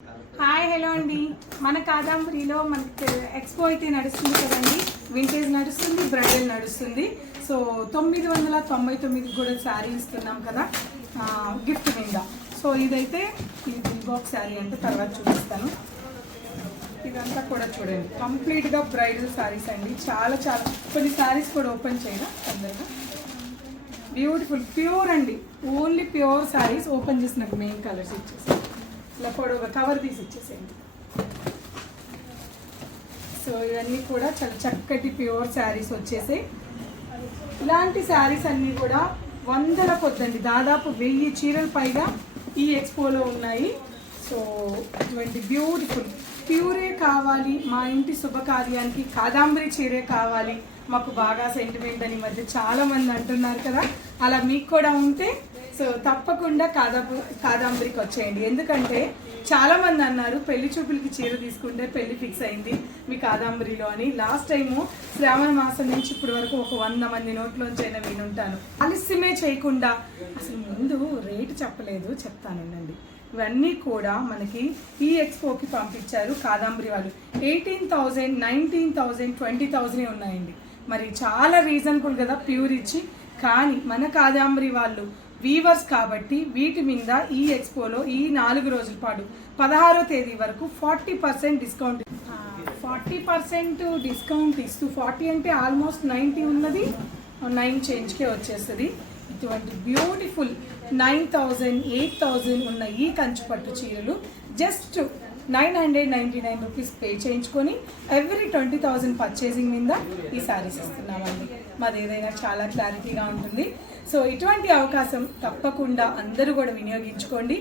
Hi hello అండి. మన కాదంబరిలో మనకి ఎక్స్పో అయితే నడుస్తుంది కదండి. వింటేజ్ నడుస్తుంది, బ్రైడల్ నడుస్తుంది. సో 999 కూడా శారీ ఇస్తున్నాం కదా గిఫ్ట్ మీద. సో ఇదైతే ఇది బిల్ బాక్స్ శారీ అంటే తర్వాత చూపిస్తాను. ఇదంతా కూడా చూడండి కంప్లీట్గా బ్రైడల్ శారీస్ అండి. చాలా చాలా కొన్ని శారీస్ కూడా ఓపెన్ చేయడం తొందరగా. బ్యూటిఫుల్ ప్యూర్ అండి, ఓన్లీ ప్యూర్ శారీస్. ఓపెన్ చేసిన మెయిన్ కలర్స్ ఇచ్చేసి ఇలా పొడవుగా కవర్ తీసి ఇచ్చేసేయండి. సో ఇవన్నీ కూడా చాలా చక్కటి ప్యూర్ శారీస్ వచ్చేసి. ఇలాంటి శారీస్ అన్నీ కూడా వందల కొద్దండి, దాదాపు 1000 చీరలు పైగా ఈ ఎక్స్పోలో ఉన్నాయి. సో ఇటువంటి బ్యూటిఫుల్ ప్యూరే కావాలి, మా ఇంటి శుభకార్యానికి కాదంబరి చీరే కావాలి, మాకు బాగా సెంటిమెంట్ అని మధ్య చాలామంది అంటున్నారు కదా. అలా మీకు కూడా ఉంటే సో తప్పకుండా కాదంబరికి వచ్చేయండి. ఎందుకంటే చాలామంది అన్నారు పెళ్లి చూపులకి చీర తీసుకుంటే పెళ్లి ఫిక్స్ అయింది మీ కాదంబరిలో అని. లాస్ట్ టైము శ్రావణ మాసం నుంచి ఇప్పటి వరకు ఒక 100 మంది నోట్లోంచి అయినా వినుంటాను. ఆలస్యమే చేయకుండా అసలు ముందు రేటు చెప్పలేదు, చెప్తానండి. ఇవన్నీ కూడా మనకి ఈ ఎక్స్పోకి పంపించారు కాదంబరి వాళ్ళు. 18,000, 19,000, 20,000 ఉన్నాయండి. మరి చాలా రీజనబుల్ కదా ప్యూర్ ఇచ్చి. కానీ మన కాదంబరి వాళ్ళు వీవర్స్ కాబట్టి వీటి మీద ఈ ఎక్స్పోలో ఈ 4 రోజుల పాటు 16వ తేదీ వరకు 40% డిస్కౌంట్, 40% డిస్కౌంట్ ఇస్తూ 40 అంటే ఆల్మోస్ట్ 90 ఉన్నది 9 చేంజ్కే వచ్చేస్తుంది. ఇటువంటి బ్యూటిఫుల్ 9,000, 8,000 ఉన్న ఈ కంచిపట్టు చీరలు జస్ట్ 999 రూపీస్ పే చేయించుకొని ఎవ్రీ 20,000 పర్చేసింగ్ మీద ఈ శారీస్ ఇస్తున్నామండి. మాది ఏదైనా చాలా క్లారిటీగా ఉంటుంది. సో ఇటువంటి అవకాశం తప్పకుండా అందరూ కూడా వినియోగించుకోండి.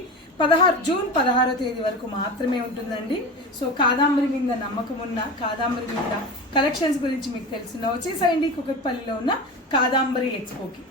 జూన్ 16వ తేదీ వరకు మాత్రమే ఉంటుందండి. సో కాదంబరి మీద నమ్మకం ఉన్న, కాదంబరి మీద కలెక్షన్స్ గురించి మీకు తెలిసిన వచ్చేసండి కుకట్పల్లిలో ఉన్న కాదంబరి ఎక్స్పోకి.